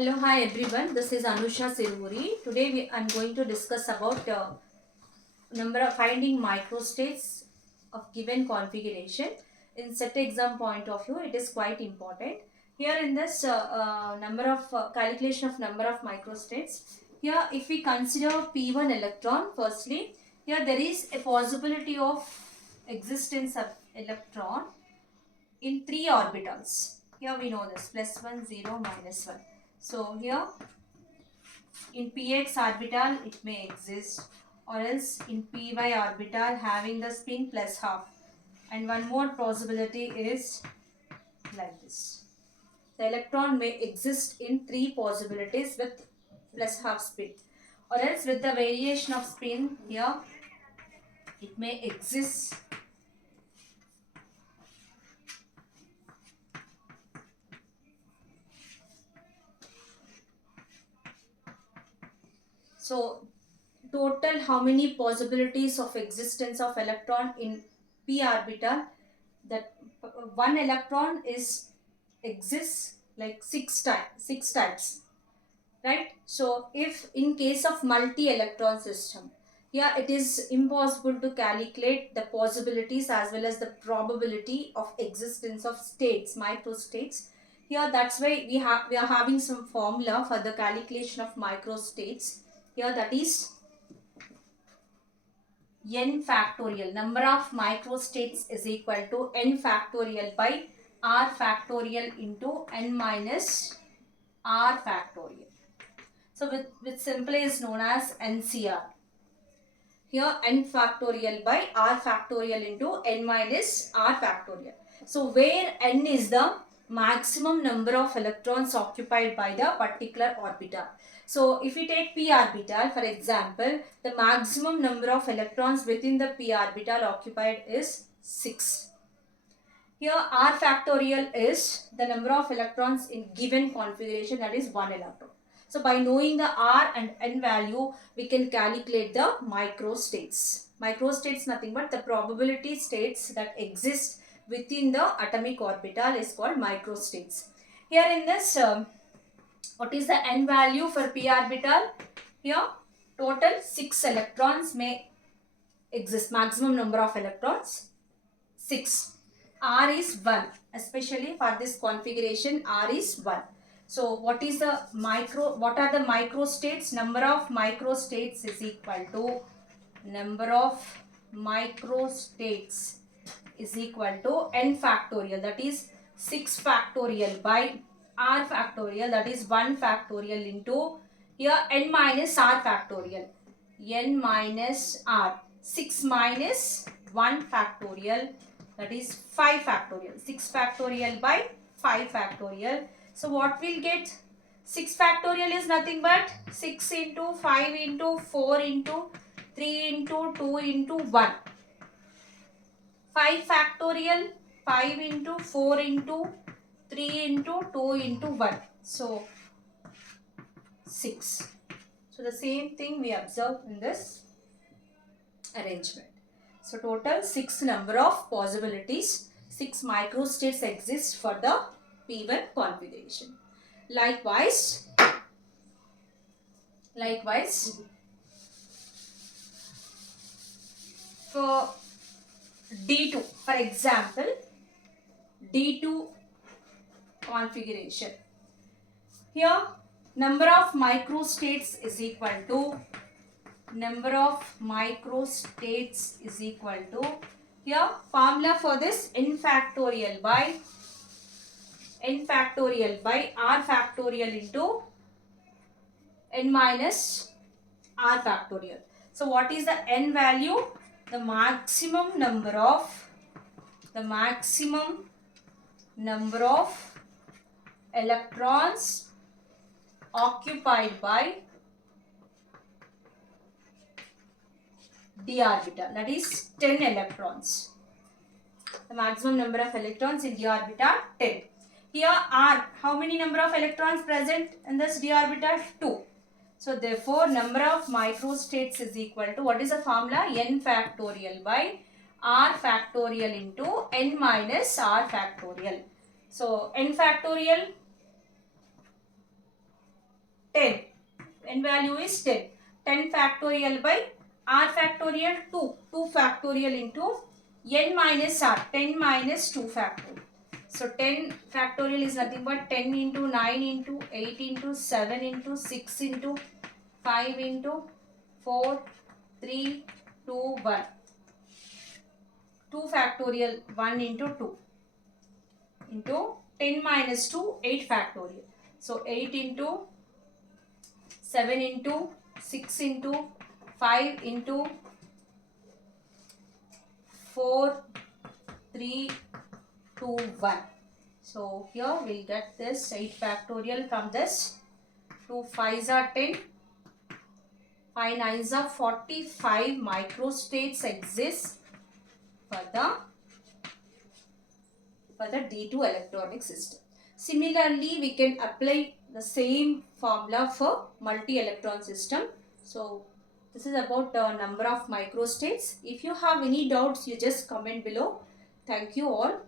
Hello, hi everyone. This is Anusha Siruri. Today I'm going to discuss about number of finding microstates of given configuration. In set exam point of view, it is quite important. Here in this number of calculation of number of microstates, here if we consider P1 electron, firstly, here there is a possibility of existence of electron in three orbitals. Here we know this +1, 0, -1. So here in px orbital it may exist, or else in py orbital having the spin plus half, and one more possibility is like this. The electron may exist in three possibilities with plus half spin, or else with the variation of spin here it may exist. So total how many possibilities of existence of electron in p orbital? That one electron is exists like six types, right? So if in case of multi electron system, yeah, it is impossible to calculate the possibilities as well as the probability of existence of states, microstates. Here that's why we are having some formula for the calculation of microstates. Here that is n factorial. Number of microstates is equal to n factorial by r factorial into n minus r factorial. So with simply is known as NCR. Here n factorial by r factorial into n minus r factorial. So where n is the maximum number of electrons occupied by the particular orbital. So if we take p orbital, for example, the maximum number of electrons within the p orbital occupied is 6. Here r factorial is the number of electrons in given configuration, that is 1 electron. So by knowing the r and n value, we can calculate the microstates. Microstates nothing but the probability states that exist within the atomic orbital is called microstates. Here in this, what is the n value for p orbital? Here total 6 electrons may exist, maximum number of electrons 6. R is 1, especially for this configuration R is 1. So what are the microstates? Number of microstates is equal to number of microstates is equal to n factorial, that is 6 factorial by r factorial, that is 1 factorial into here n minus r factorial, n minus r, 6 minus 1 factorial, that is 5 factorial, 6 factorial by 5 factorial. So what we'll get? 6 factorial is nothing but 6 into 5 into 4 into 3 into 2 into 1. 5 factorial, 5 into 4 into 3 into 2 into 1. So 6. So the same thing we observe in this arrangement. So total 6 number of possibilities, 6 microstates exist for the P1 configuration. Likewise, for D2, for example, D2 configuration. Here number of microstates is equal to here formula for this n factorial by r factorial into n minus r factorial. So what is the n value? The maximum number of electrons occupied by d orbital, that is 10 electrons. The maximum number of electrons in d orbital 10. Here r, how many number of electrons present in this d orbital? 2. So therefore number of microstates is equal to, what is the formula? N factorial by r factorial into n minus r factorial. So n factorial 10. N value is 10. 10 factorial by r factorial 2. 2 factorial into n minus r. 10 minus 2 factorial. So 10 factorial is nothing but 10 into 9 into 8 into 7 into 6 into 5 into 4, 3, 2, 1. 2 factorial 1 into 2 into 10 minus 2, 8 factorial. So 8 into 7 into 6 into 5 into 4, 3, 2, 1. So here we'll get this 8 factorial from this. 2 5s are 10. 5 9s are 45 microstates exist for the D2 electronic system. Similarly, we can apply the same formula for multi-electron system. So this is about the number of microstates. If you have any doubts, you just comment below. Thank you all.